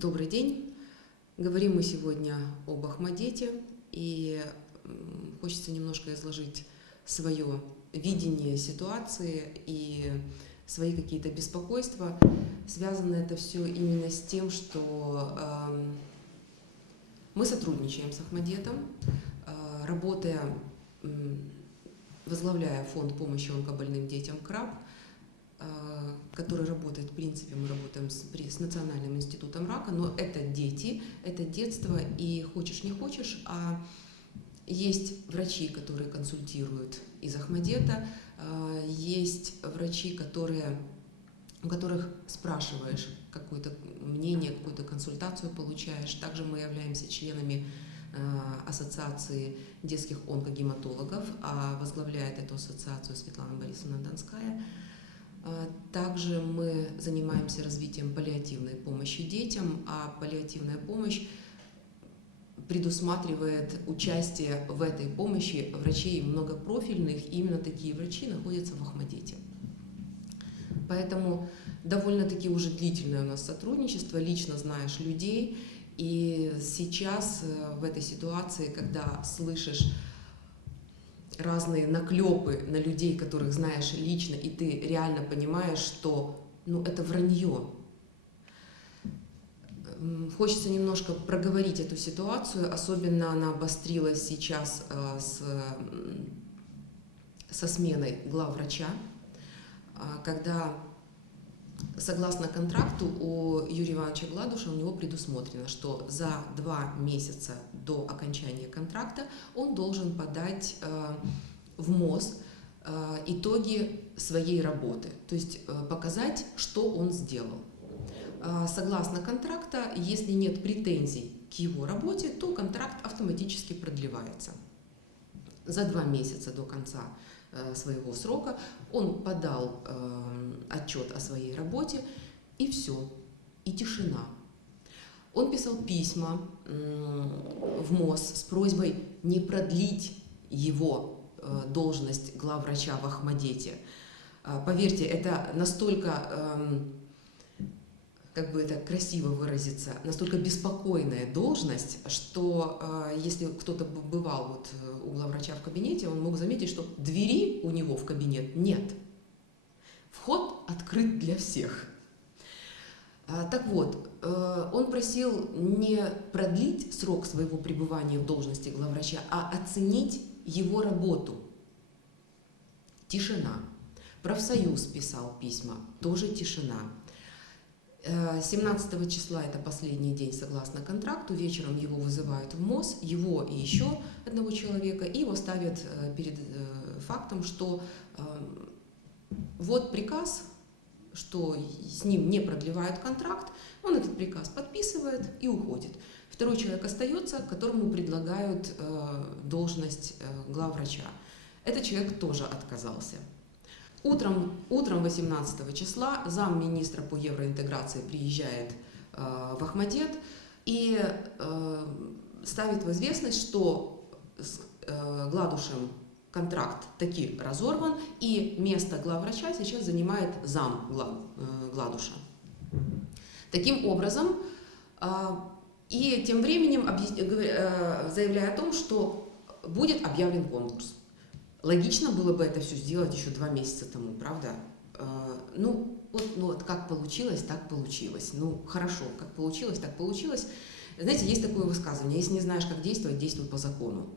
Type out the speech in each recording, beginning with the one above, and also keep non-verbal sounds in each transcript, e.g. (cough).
Добрый день. Говорим мы сегодня об Ахмадете, и хочется немножко изложить свое видение ситуации и свои какие-то беспокойства. Связано это все именно с тем, что э, мы сотрудничаем с Ахмадетом, э, работая, возглавляя фонд помощи онкобольным детям КРАБ, который работает, в принципе, мы работаем с, с Национальным институтом рака, но это дети, это детство, и хочешь не хочешь, а есть врачи, которые консультируют из Ахмадета, а, есть врачи, которые, у которых спрашиваешь какое-то мнение, какую-то консультацию получаешь. Также мы являемся членами а, ассоциации детских онкогематологов, а возглавляет эту ассоциацию Светлана Борисовна Донская. А, также мы занимаемся развитием паллиативной помощи детям, а паллиативная помощь предусматривает участие в этой помощи врачей многопрофильных, и именно такие врачи находятся в Ахмадете. Поэтому довольно-таки уже длительное у нас сотрудничество, лично знаешь людей, и сейчас э, в этой ситуации, когда слышишь разные наклепы на людей, которых знаешь лично, и ты реально понимаешь, что ну, это вранье, Хочется немножко проговорить эту ситуацию, особенно она обострилась сейчас э, с, со сменой главврача, а, когда согласно контракту у Юрия Ивановича Гладуша у него предусмотрено, что за два месяца до окончания контракта он должен подать э, в МОЗ э, итоги своей работы, то есть показать, что он сделал. Согласно контракта, если нет претензий к его работе, то контракт автоматически продлевается. За два месяца до конца э, своего срока он подал э, отчет о своей работе, и все, и тишина. Он писал письма в МОЗ с просьбой не продлить его э, должность главврача в Ахмадете. Поверьте, это настолько эм, как бы это красиво выразиться, настолько беспокойная должность, что э, если кто-то бывал вот э, у главврача в кабинете, он мог заметить, что двери у него в кабинет нет. Вход открыт для всех. А, так вот, э, он просил не продлить срок своего пребывания в должности главврача, а оценить его работу. Тишина. Профсоюз писал письма, тоже тишина. 17 э, числа, это последний день согласно контракту, вечером его вызывают в МОЗ, его и еще одного человека, и его ставят э, перед э, фактом, что вот приказ, что с ним не продлевают контракт, он этот приказ подписывает и уходит. Второй человек остается, которому предлагают должность главврача. Этот человек тоже отказался. Утром, утром 18 числа замминистра по евроинтеграции приезжает э, в Ахмадет и э, ставит в известность, что с э, Гладушем контракт таки разорван, и место главврача сейчас занимает зам глав, э, Гладуша. Таким образом, э, и тем временем э, заявляя о том, что будет объявлен конкурс. Логично было бы это все сделать еще два месяца тому, правда? А, ну, вот, ну, вот как получилось, так получилось. Ну, хорошо, как получилось, так получилось. Знаете, есть такое высказывание, если не знаешь, как действовать, действуй по закону.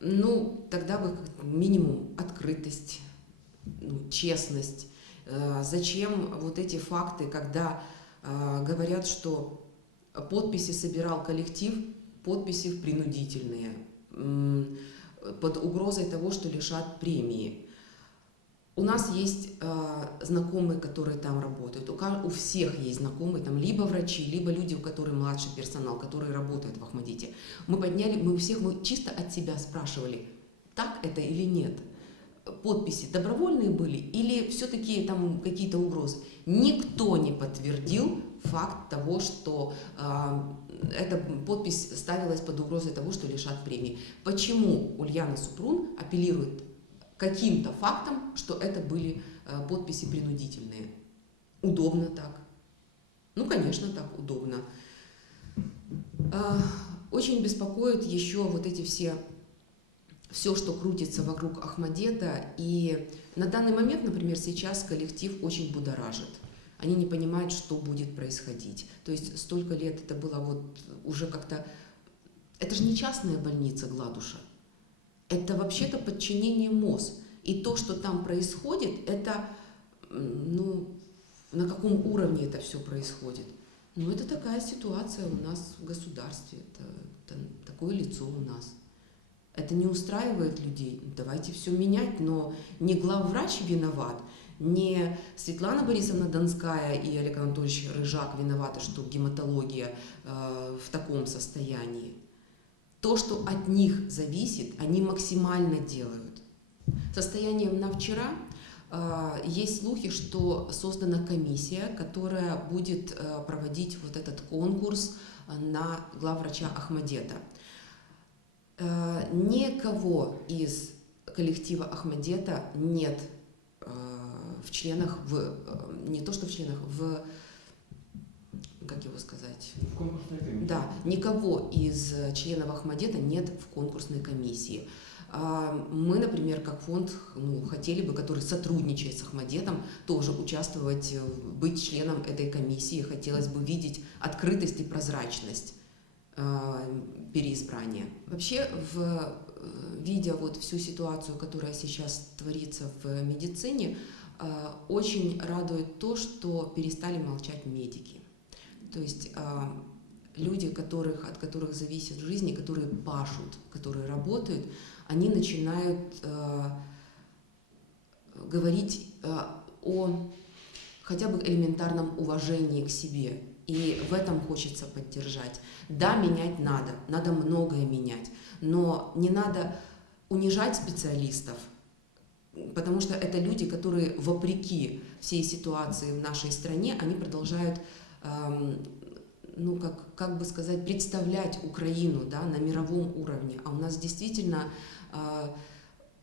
Ну, тогда бы минимум открытость, ну, честность. А, зачем вот эти факты, когда а, говорят, что подписи собирал коллектив, подписи принудительные под угрозой того, что лишат премии. У нас есть э, знакомые, которые там работают. У, у всех есть знакомые, там либо врачи, либо люди, у которых младший персонал, которые работают в Ахмадите. Мы подняли, мы у всех, мы чисто от себя спрашивали, так это или нет. Подписи добровольные были или все-таки там какие-то угрозы. Никто не подтвердил факт того, что э, эта подпись ставилась под угрозой того, что лишат премии. Почему Ульяна Супрун апеллирует каким-то фактом, что это были э, подписи принудительные? Удобно так. Ну, конечно, так удобно. А, очень беспокоит еще вот эти все, все, что крутится вокруг Ахмадета. И на данный момент, например, сейчас коллектив очень будоражит. Они не понимают, что будет происходить. То есть столько лет это было вот уже как-то... Это же не частная больница Гладуша. Это вообще-то подчинение МОЗ. И то, что там происходит, это, ну, на каком уровне это все происходит. Ну, это такая ситуация у нас в государстве, это, это такое лицо у нас. Это не устраивает людей, давайте все менять, но не главврач виноват, не Светлана Борисовна Донская и Олег Анатольевич Рыжак виноваты, что гематология э, в таком состоянии. То, что от них зависит, они максимально делают. Состоянием на вчера э, есть слухи, что создана комиссия, которая будет э, проводить вот этот конкурс на главврача Ахмадета. Э, никого из коллектива Ахмадета нет в членах, в, не то что в членах, в как его сказать? В конкурсной комиссии. Да, никого из членов Ахмадета нет в конкурсной комиссии. Мы, например, как фонд, ну, хотели бы, который сотрудничает с Ахмадетом, тоже участвовать, быть членом этой комиссии. Хотелось бы видеть открытость и прозрачность переизбрания. Вообще, в, э, видя вот всю ситуацию, которая сейчас творится в медицине, а, очень радует то, что перестали молчать медики. То есть люди, которых, от которых зависит жизнь, которые пашут, которые работают, они начинают э, говорить э, о хотя бы элементарном уважении к себе. И в этом хочется поддержать. Да, менять надо, надо многое менять, но не надо унижать специалистов, потому что это люди, которые вопреки всей ситуации в нашей стране, они продолжают эм, ну, как, как бы сказать, представлять Украину да, на мировом уровне. А у нас действительно, а,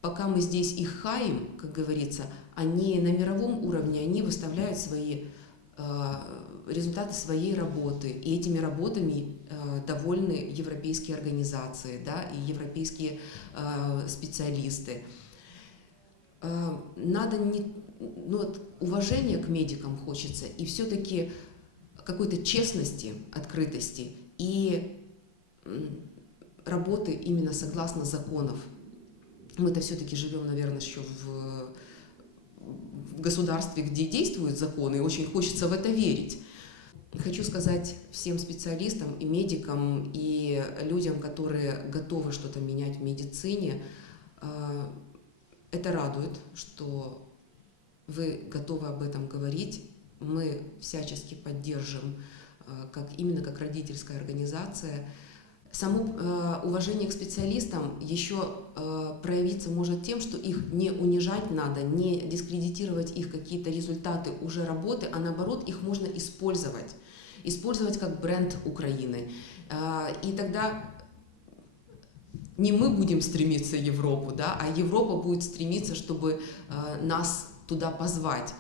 пока мы здесь их хаем, как говорится, они на мировом уровне, они выставляют свои а, результаты своей работы. И этими работами а, довольны европейские организации да, и европейские специалисты. Надо не, ну, вот, уважение к медикам хочется, и все-таки какой-то честности, открытости и работы именно согласно законов. Мы-то все-таки живем, наверное, еще в, в государстве, где действуют законы, и очень хочется в это верить. Хочу сказать всем специалистам и медикам, и людям, которые готовы что-то менять в медицине, а, это радует, что вы готовы об этом говорить, мы всячески поддержим, э, как, именно как родительская организация. Само э, уважение к специалистам еще э, проявиться может тем, что их не унижать надо, не дискредитировать их какие-то результаты уже работы, а наоборот их можно использовать. Использовать как бренд Украины. Э, и тогда не мы будем стремиться в Европу, да, а Европа будет стремиться, чтобы э, нас туда позвать.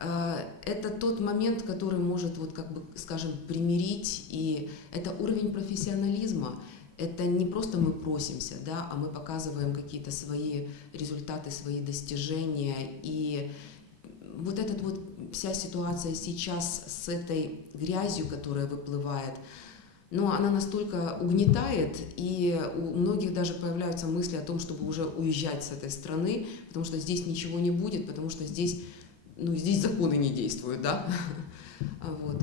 Э, это тот момент, который может, вот как бы, скажем, примирить, и это уровень профессионализма. Это не просто мы просимся, да, а мы показываем какие-то свои результаты, свои достижения. И вот эта вот вся ситуация сейчас с этой грязью, которая выплывает, но она настолько угнетает, и у многих даже появляются мысли о том, чтобы уже уезжать с этой страны, потому что здесь ничего не будет, потому что здесь ну, здесь законы не действуют, да, (laughs) а вот.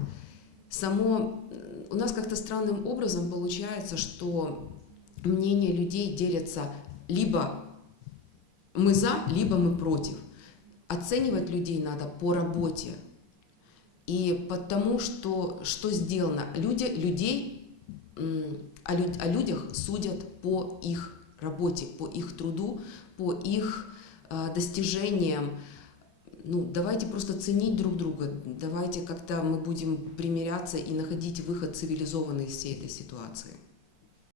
Само, у нас как-то странным образом получается, что мнения людей делятся либо мы за, либо мы против. Оценивать людей надо по работе. И потому, что, что сделано. Люди, людей, о, люд, о людях судят по их работе, по их труду, по их э, достижениям, ну, давайте просто ценить друг друга, давайте как-то мы будем примиряться и находить выход цивилизованный из всей этой ситуации.